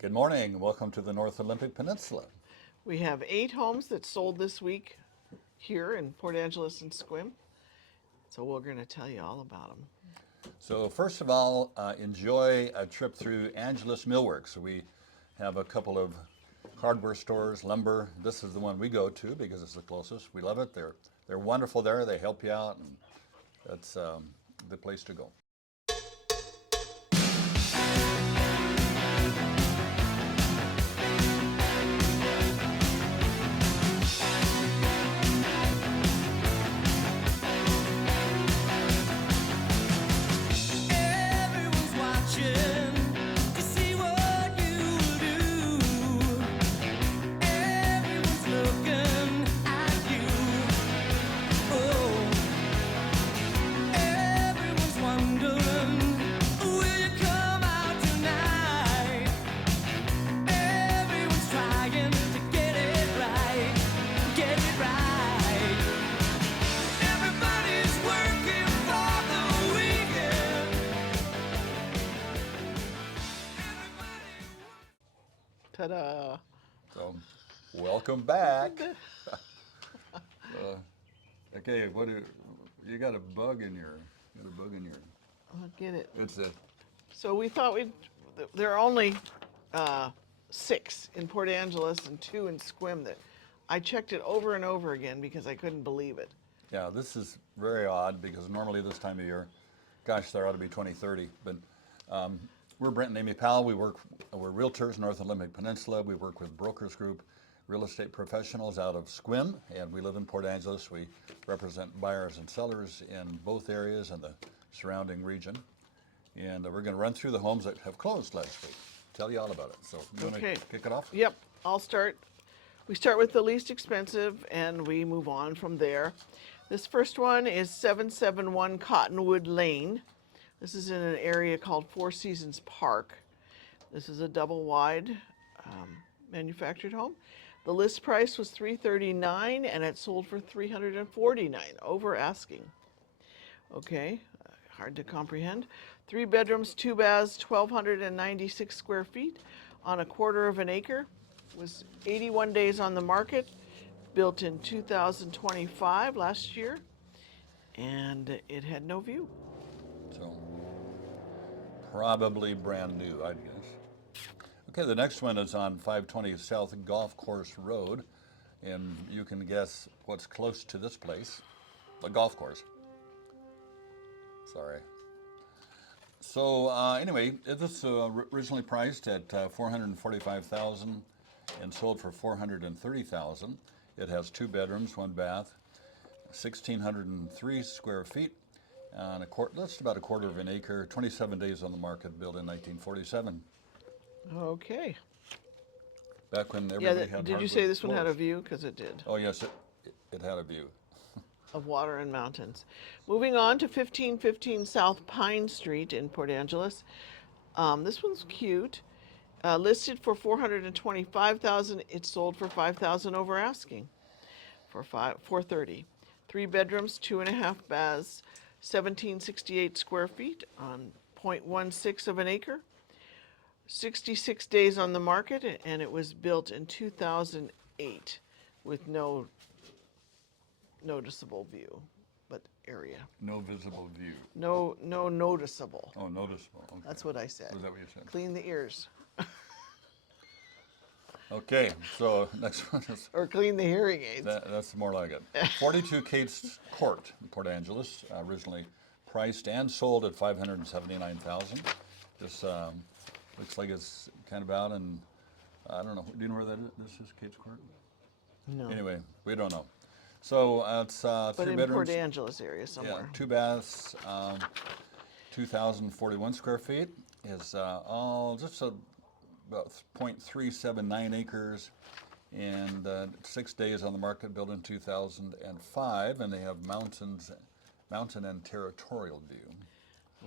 Good morning. Welcome to the North Olympic Peninsula. We have 8 homes that sold this week here in Port Angeles and Sequim. So we're going to tell you all about them. So first of all, enjoy a trip through Angeles Millwork. So we have a couple of hardware stores, lumber. This is the one we go to because it's the closest. We love it. They're wonderful there. They help you out, and that's the place to go. Ta-da! So, welcome back. Okay, you got a bug in your? I'll get it. It's a. So we thought there are only 6 in Port Angeles and 2 in Sequim. That I checked it over and over again because I couldn't believe it. Yeah, this is very odd because normally this time of year, gosh, there ought to be 20, 30. But we're Brent and Amy Powell. We're realtors, North Olympic Peninsula. We work with Brokers Group, real estate professionals out of Sequim, and we live in Port Angeles. We represent buyers and sellers in both areas and the surrounding region. And we're going to run through the homes that have closed last week. Tell you all about it. So you want to kick it off? Yep, I'll start. We start with the least expensive, and we move on from there. This first one is 771 Cottonwood Lane. This is in an area called Four Seasons Park. This is a double wide manufactured home. The list price was $339 and it sold for $349, over asking. Okay, hard to comprehend. 3 bedrooms, 2 baths, 1,296 square feet on a quarter of an acre. Was 81 days on the market, built in 2025, last year, and it had no view. So, probably brand new, I'd guess. Okay, the next one is on 520 South Golf Course Road, and you can guess what's close to this place, the golf course. Sorry. So anyway, it was originally priced at $445,000 and sold for $430,000. It has 2 bedrooms, 1 bath, 1,603 square feet. On that's about a quarter of an acre, 27 days on the market, built in 1947. Okay. Back when everybody had. Did you say this one had a view? Because it did. Oh yes, it had a view. Of water and mountains. Moving on to 1515 South Pine Street in Port Angeles. This one's cute. Listed for $425,000. It sold for $5,000 over asking. For $430,000. 3 bedrooms, 2.5 baths. 1,768 square feet on 0.16 of an acre. 66 days on the market, and it was built in 2008 with no noticeable view, but area. No visible view. No noticeable. Oh, noticeable. Okay. That's what I said. Was that what you said? Clean the ears. Okay, so next one is. Or clean the hearing aids. That's more like it. 42 Cates Court in Port Angeles, originally priced and sold at $579,000. This looks like it's kind of out in, I don't know. Do you know where this is, Cates Court? No. Anyway, we don't know. So it's 3 but in bedrooms. Port Angeles area somewhere. Yeah, 2 baths, 2,041 square feet. Is just about 0.379 acres, and 6 days on the market, built in 2005, and they have mountain and territorial view.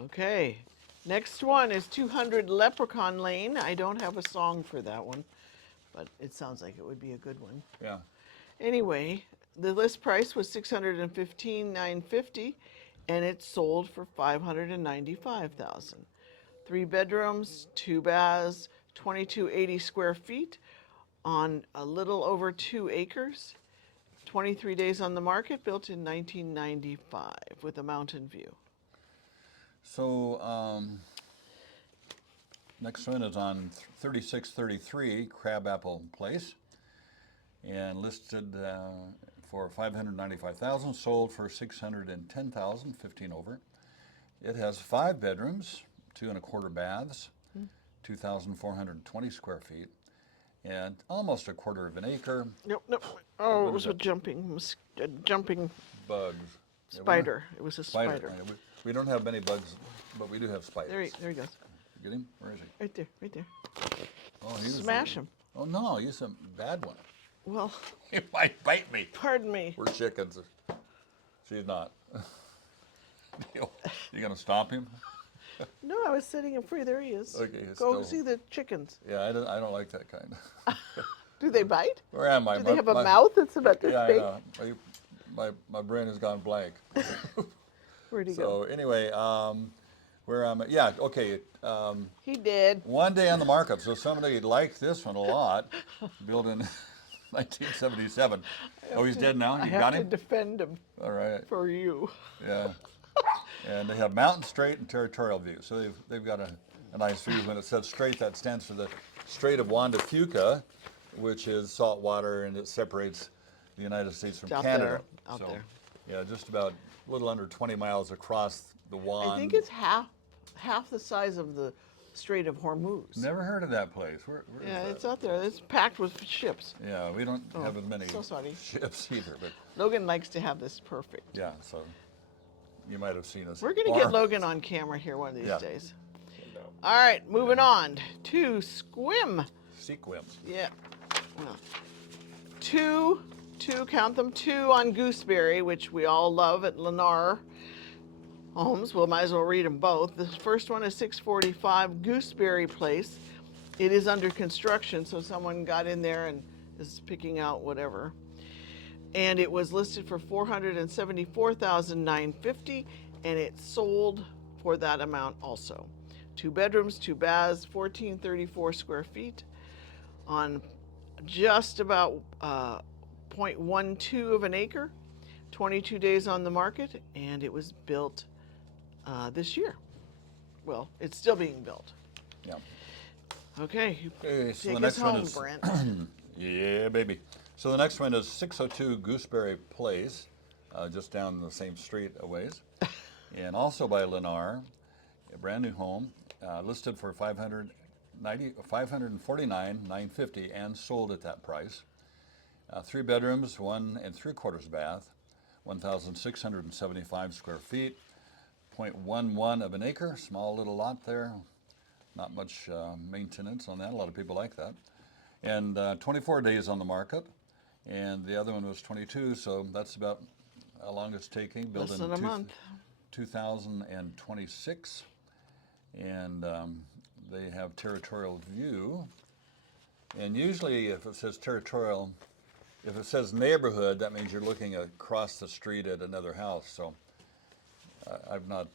Okay, next one is 200 Leprechaun Lane. I don't have a song for that one, but it sounds like it would be a good one. Yeah. Anyway, the list price was $615,950, and it sold for $595,000. 3 bedrooms, 2 baths, 2280 square feet on a little over 2 acres. 23 days on the market, built in 1995 with a mountain view. So, next one is on 3633 Crabapple Place, and listed for $595,000, sold for $610,000, 15 over. It has 5 bedrooms, 2 1/4 baths, 2,420 square feet, and almost a quarter of an acre. Nope, nope. Oh, What it was is a it? jumping Bugs. spider. It was a spider. Yeah, we don't have many bugs, but we do have spiders. There he goes. You get him? Where is he? Right there, right there. Oh, he was Smash him. Oh no, he's a bad one. Well, He might bite me. pardon me. We're chickens. She's not. You gonna stop him? No, I was setting him free. There he is. Okay, he's Go still- see the chickens. Yeah, I don't like that kind. Do they bite? Where am I? Do they have a mouth that's about this Yeah, I big? know. My brain has gone blank. Where'd he So go? anyway, where am I? Yeah, okay. He did. One day on the market. So somebody liked this one a lot. Built in 1977. Oh, he's dead now? I You have got to him? defend him All right. for you. Yeah. And they have mountain straight and territorial view. So they've got a nice view. When it says strait, that stands for the Strait of Juan de Fuca, which is salt water, and it separates the United States from It's out Canada. there, out So, there. yeah, just about a little under 20 miles across the Juan. I think it's half the size of the Strait of Hormuz. Never heard of that place. Where is Yeah, that? it's out there. It's packed with ships. Yeah, we don't have as many so sorry. ships either, but Logan likes to have this perfect. yeah, so you might have seen us. We're going to bar- get Logan on camera here one of these Yeah. days. All right, moving on to Sequim. Sequim. Yeah. Well, two, count them, 2 on Gooseberry, which we all love at Lennar Homes. Well, might as well read them both. The first one is 645 Gooseberry Place. It is under construction, so someone got in there and is picking out whatever. And it was listed for $474,950, and it sold for that amount also. 2 bedrooms, 2 baths, 1,434 square feet on just about 0.12 of an acre, 22 days on the market, and it was built this year. Well, it's still being built. Yeah. Okay, Okay, so take the us next one home, is Brent. yeah, baby. So the next one is 602 Gooseberry Place, just down the same street a ways, and also by Lennar, a brand new home, listed for $549,950 and sold at that price. 3 bedrooms, 1 3/4 bath, 1,675 square feet, 0.11 of an acre, small little lot there. Not much maintenance on that. A lot of people like that. And 24 days on the market. And the other one was 22, so that's about how long it's taking. Built Less in than a month. 2026. And they have territorial view. And usually if it says territorial, if it says neighborhood, that means you're looking across the street at another house. So I've not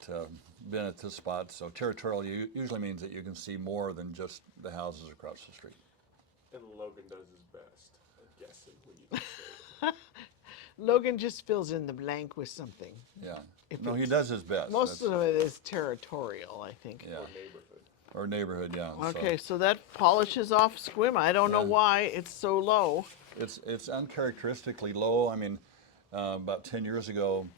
been at this spot. So territorial usually means that you can see more than just the houses across the street. And Logan does his best, I'm guessing, when you just say it. Logan just fills in the blank with something. Yeah. If No, he it's- does his best. Most That's- of it is territorial, I think. Yeah. Or neighborhood. Or neighborhood, yeah. Okay, so that polishes off Sequim. I don't know Yeah. why it's so low. It's uncharacteristically low. I mean, about 10 years ago,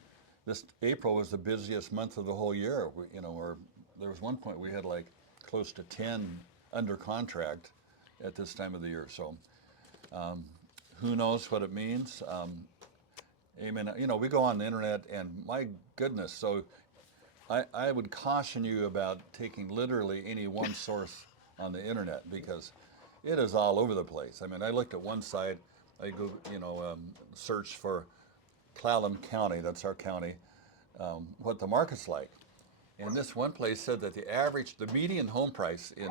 this April was the busiest month of the whole year. Or there was one point we had like close to 10 under contract at this time of the year. So who knows what it means? Amen. We go on the internet, and my goodness, so I would caution you about taking literally any one source on the internet, because it is all over the place. I mean, I looked at one site, I go, search for Clallam County, that's our county, what the market's like. And this one place said that the median home price in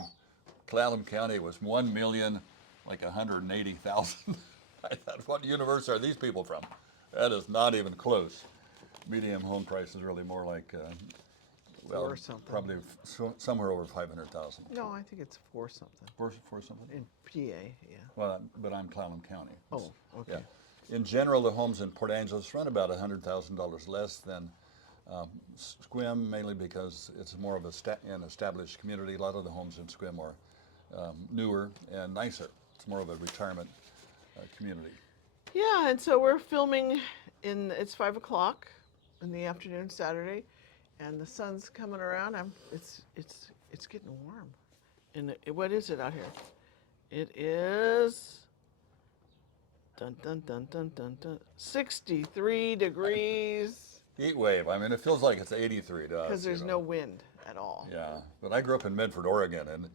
Clallam County was $1,180,000. I thought, what universe are these people from? That is not even close. Median home price is really more like 4 something. Probably somewhere over 500,000. No, I think it's 4 something. For something? In PA, yeah. Well, but I'm Clallam County. Oh, okay. Yeah. In general, the homes in Port Angeles run about $100,000 less than Sequim, mainly because it's more of an established community. A lot of the homes in Sequim are newer and nicer. It's more of a retirement community. Yeah, and so we're filming it's 5 o'clock in the afternoon Saturday, and the sun's coming around. It's getting warm. And what is it out here? It is dun dun dun dun dun dun 63 degrees Heat wave. I mean, it feels like it's 83 to us. because there's no wind at all. Yeah, but I grew up in Medford, Oregon, and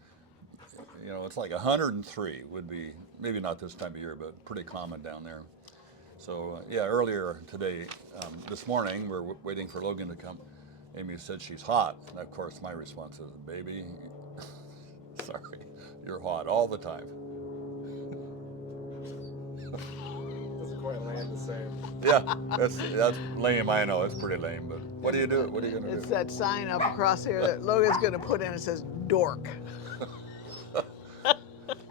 it's like 103 would be, maybe not this time of year, but pretty common down there. So yeah, earlier today, this morning, we're waiting for Logan to come. Amy said she's hot, and of course my response is, baby, sorry, you're hot all the time. Doesn't quite land the same. Yeah, that's lame, I know, it's pretty lame, but what do you do? What are you gonna It's do? that sign up across here that Logan's going to put in. It says dork.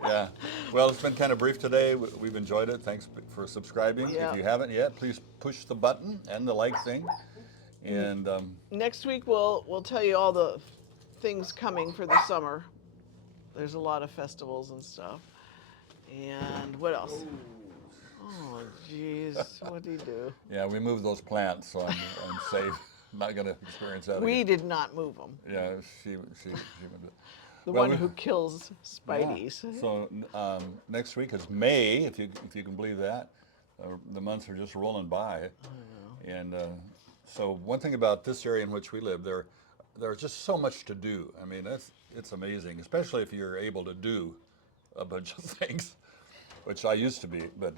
Yeah. Well, it's been kind of brief today. We've enjoyed it. Thanks for subscribing. Yeah. If you haven't yet, please push the button and the like thing. And Next week we'll tell you all the things coming for the summer. There's a lot of festivals and stuff. And what else? Oh, jeez, what do you do? yeah, we moved those plants, so I'm safe. I'm not going to experience that We again. did not move them. Yeah, she moved it. The Well, one we- who kills Spideys. Yeah. So next week is May, if you can believe that. The months are just rolling by. And so one thing about this area in which we live, there's just so much to do. I mean, it's amazing, especially if you're able to do a bunch of things, which I used to be. But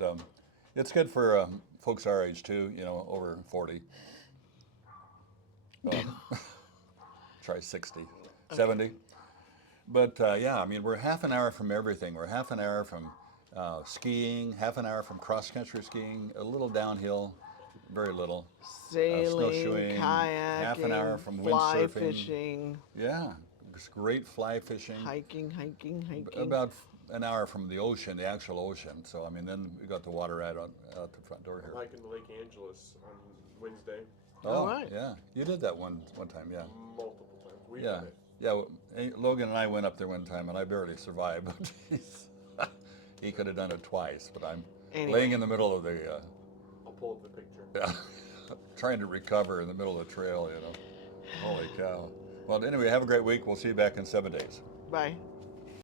it's good for folks our age too, over 40. Try 60, 70. But yeah, I mean, we're half an hour from everything. We're half an hour from skiing, half an hour from cross-country skiing, a little downhill, very little. Sailing, snowshoeing, kayaking, half an hour from fly windsurfing. fishing, Yeah, it's great fly fishing. hiking. About an hour from the ocean, the actual ocean. So I mean, then we got the water right out the front door here. I'm hiking to Lake Angeles on Wednesday All right. Yeah, you did that one time, yeah. multiple times. We've Yeah, done it. yeah. Logan and I went up there one time, and I barely survived. But he could have done it twice. But I'm Anyway. laying in the middle of the, I'll pull up the picture. yeah, trying to recover in the middle of the trail. Holy cow. Well, anyway, have a great week. We'll see you back in 7 days. Bye.